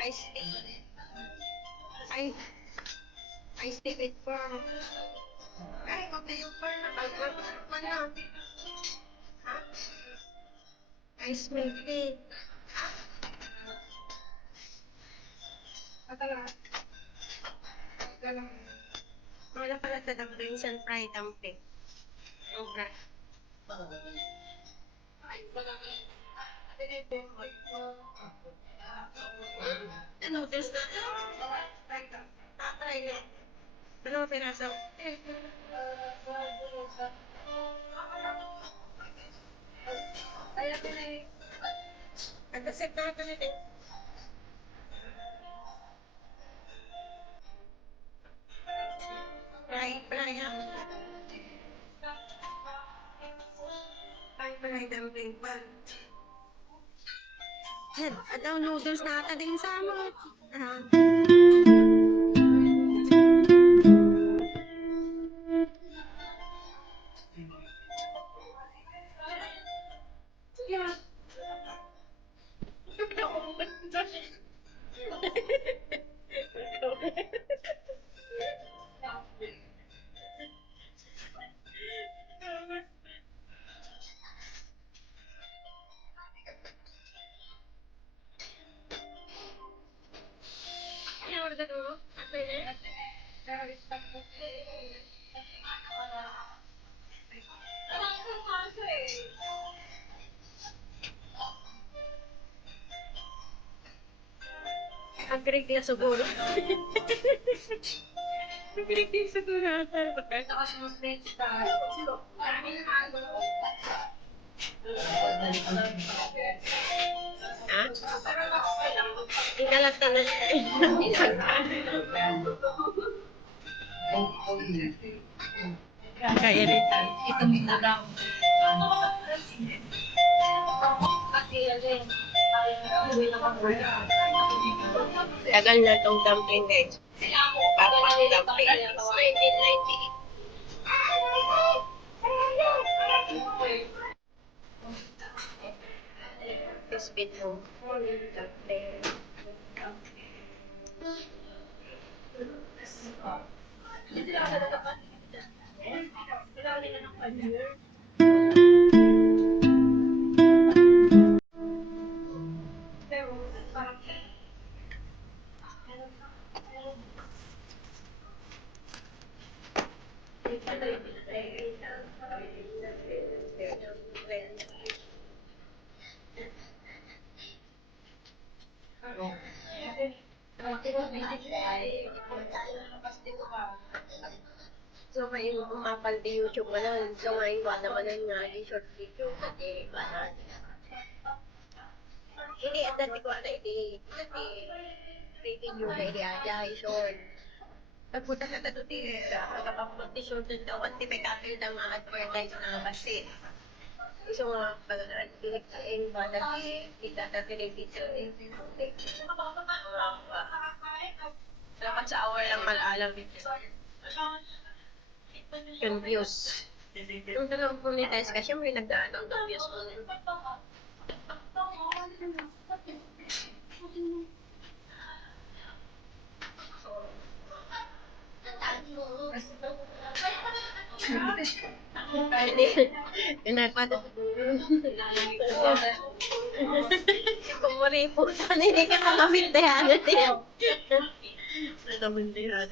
Ice tea. I Ice tea with pearl. Ay, magtayo pearl. Ano? Ice milk tea. Akala. Akala. Wala pala sa dumplings and fried dumpling. Okay. Ano, this na? Try it. Ano piraso? Kaya pinay. Nag-accept na ito nito. Fry ha. Fry dumpling pa. Yan, at ang noodles natin din sa mga. Ang kirig niya siguro. Ang kirig niya siguro ata. Ha? Ikalat na kaya rin. Ito mo lang. Tagal na itong dumpling guys. Parang dumpling is 1998. This bit mo. Dumpling. So, may umapal di YouTube mo lang. So, ngayon ba naman nga di short video kasi ba ini at dati ko na ini video na ini aja short. Pagpunta ka na doon kapag di short din daw at may kapil na mga advertise na kasi. So, nga pala na pinagsain ba dati kita na television. Dapat sa hour lang malaalam yung views. Yung dalawang monetize kasi may nagdaan ng views mo. Pinagpata. Kumuri po. Hindi ka makamindahan. Nakamindahan.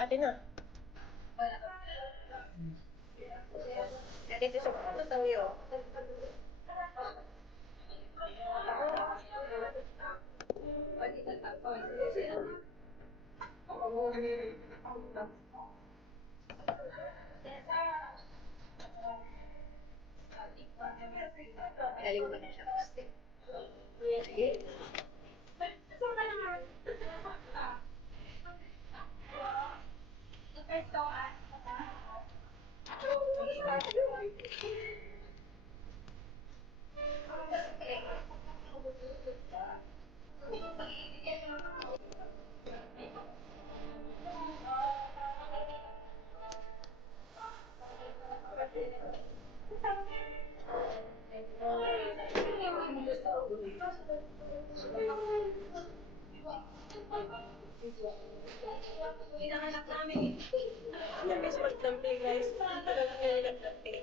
Ate na. Dito sa puto tayo. Galing mo na siya. Pinanganak namin. Namiss magdampi, guys. Tagal na kami nagdampi.